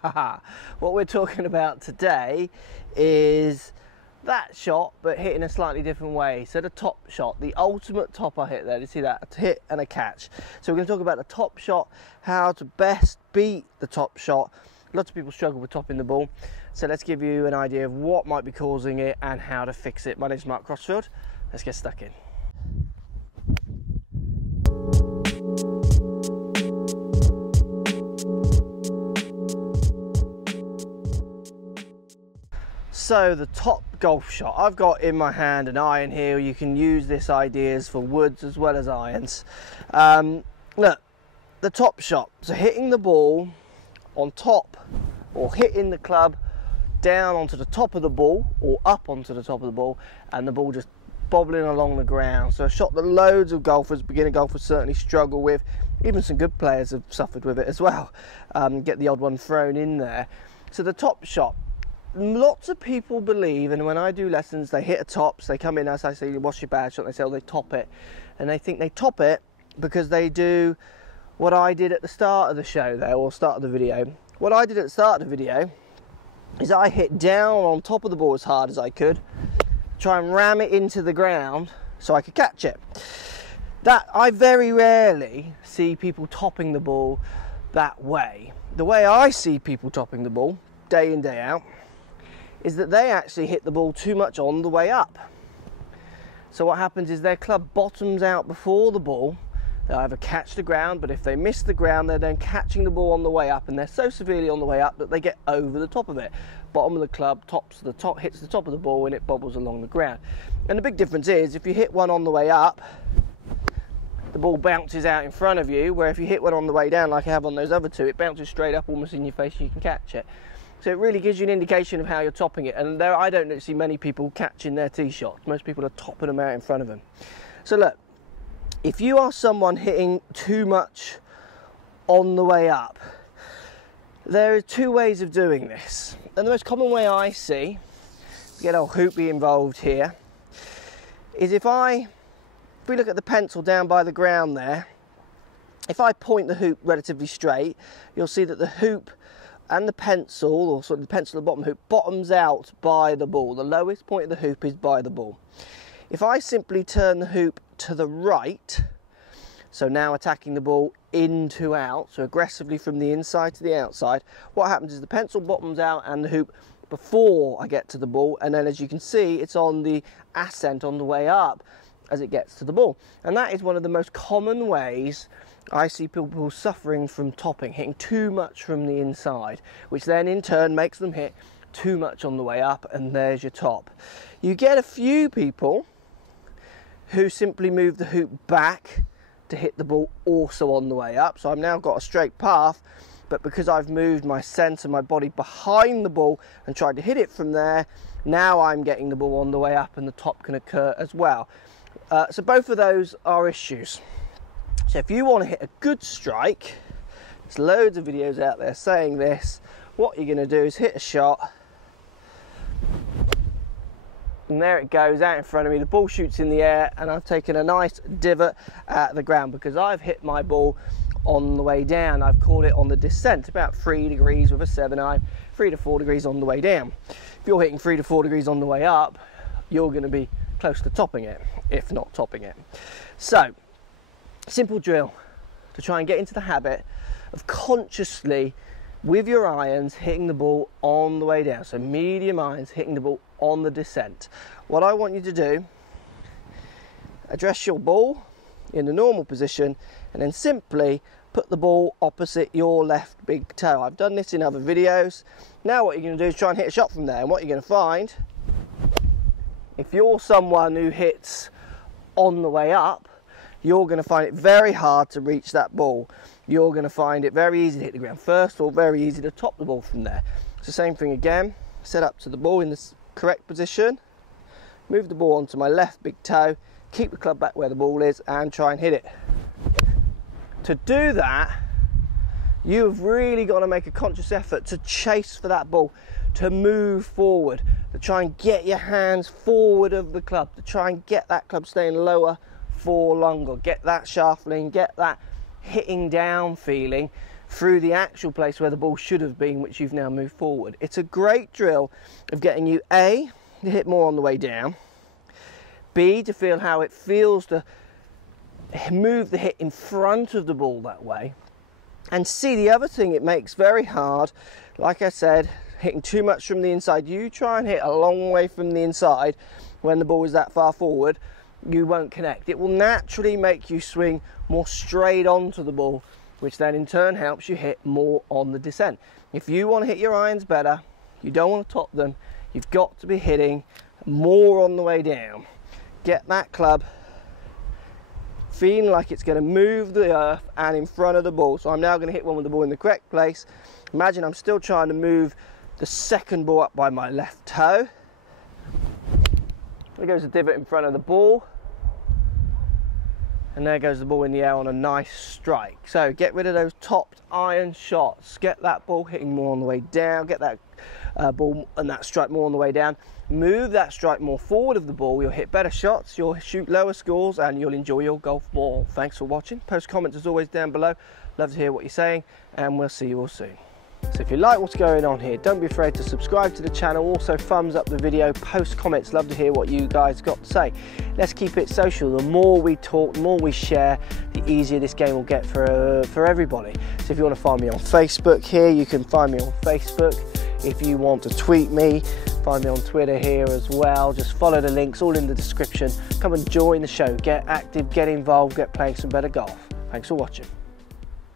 What we're talking about today is that shot, but hit in a slightly different way. So the top shot, the ultimate top I hit there. You see that? A hit and a catch. So we're going to talk about the top shot, how to best beat the top shot. Lots of people struggle with topping the ball. So let's give you an idea of what might be causing it and how to fix it. My name's Mark Crossfield. Let's get stuck in. So the top golf shot, I've got in my hand an iron here. You can use this ideas for woods as well as irons. Look, the top shot, so hitting the ball on top, or hitting the club down onto the top of the ball or up onto the top of the ball, and the ball just bobbling along the ground. So a shot that loads of golfers, beginner golfers, certainly struggle with. Even some good players have suffered with it as well. Get the odd one thrown in there. So the top shot, lots of people believe, and when I do lessons, they hit a tops, they come in, as I say, what's your bad shot? They say, oh, they top it. And they think they top it because they do what I did at the start of the show there, or start of the video. What I did at the start of the video is I hit down on top of the ball as hard as I could, try and ram it into the ground so I could catch it. That, I very rarely see people topping the ball that way. The way I see people topping the ball, day in, day out, is that they actually hit the ball too much on the way up. So what happens is their club bottoms out before the ball. They'll either catch the ground, but if they miss the ground, they're then catching the ball on the way up, and they're so severely on the way up that they get over the top of it. Bottom of the club, tops to the top, hits the top of the ball, and it bobbles along the ground. And the big difference is, if you hit one on the way up, the ball bounces out in front of you, where if you hit one on the way down, like I have on those other two, it bounces straight up almost in your face and you can catch it. So it really gives you an indication of how you're topping it. And there, I don't see many people catching their tee shots. Most people are topping them out in front of them. So look, if you are someone hitting too much on the way up, there are two ways of doing this. And the most common way I see, get old hoopy involved here, is if we look at the pencil down by the ground there, if I point the hoop relatively straight, you'll see that the hoop and the pencil, or sort of the pencil at the bottom hoop, bottoms out by the ball. The lowest point of the hoop is by the ball. If I simply turn the hoop to the right, so now attacking the ball in to out, so aggressively from the inside to the outside, what happens is the pencil bottoms out and the hoop before I get to the ball, and then as you can see, it's on the ascent, on the way up as it gets to the ball. And that is one of the most common ways I see people suffering from topping, hitting too much from the inside, which then in turn makes them hit too much on the way up, and there's your top. You get a few people who simply move the hoop back to hit the ball also on the way up. So I've now got a straight path, but because I've moved my center, my body behind the ball and tried to hit it from there, now I'm getting the ball on the way up and the top can occur as well. So both of those are issues. So if you want to hit a good strike, there's loads of videos out there saying this. What you're going to do is hit a shot, and there it goes out in front of me. The ball shoots in the air, and I've taken a nice divot at the ground because I've hit my ball on the way down. I've caught it on the descent, about 3 degrees with a 7-iron, 3 to 4 degrees on the way down. If you're hitting 3 to 4 degrees on the way up, you're going to be close to topping it, if not topping it. So, simple drill to try and get into the habit of consciously, with your irons, hitting the ball on the way down. So medium irons hitting the ball on the descent. What I want you to do, address your ball in the normal position, and then simply put the ball opposite your left big toe. I've done this in other videos. Now what you're going to do is try and hit a shot from there, and what you're going to find, if you're someone who hits on the way up, you're going to find it very hard to reach that ball. You're going to find it very easy to hit the ground first, or very easy to top the ball from there. It's the same thing again. Set up to the ball in the correct position, move the ball onto my left big toe, keep the club back where the ball is, and try and hit it. To do that, you've really got to make a conscious effort to chase for that ball, to move forward, to try and get your hands forward of the club, to try and get that club staying lower for longer, get that shaft lean, get that hitting down feeling through the actual place where the ball should have been, which you've now moved forward. It's a great drill of getting you A, to hit more on the way down, B, to feel how it feels to move the hit in front of the ball that way, and C, the other thing it makes very hard, like I said, hitting too much from the inside. You try and hit a long way from the inside when the ball is that far forward, you won't connect. It will naturally make you swing more straight onto the ball, which then in turn helps you hit more on the descent. If you want to hit your irons better, you don't want to top them, you've got to be hitting more on the way down. Get that club feeling like it's going to move the earth and in front of the ball. So I'm now going to hit one with the ball in the correct place. Imagine I'm still trying to move the second ball up by my left toe. There goes the divot in front of the ball. And there goes the ball in the air on a nice strike. So get rid of those topped iron shots. Get that ball hitting more on the way down. Get that ball and that strike more on the way down. Move that strike more forward of the ball. You'll hit better shots, you'll shoot lower scores, and you'll enjoy your golf ball. Thanks for watching. Post comments as always down below. Love to hear what you're saying, and we'll see you all soon. So if you like what's going on here, don't be afraid to subscribe to the channel. Also thumbs up the video, post comments. Love to hear what you guys got to say. Let's keep it social. The more we talk, the more we share, the easier this game will get for everybody. So if you want to find me on Facebook here, you can find me on Facebook. If you want to tweet me, find me on Twitter here as well. Just follow the links, all in the description. Come and join the show. Get active, get involved, get playing some better golf. Thanks for watching.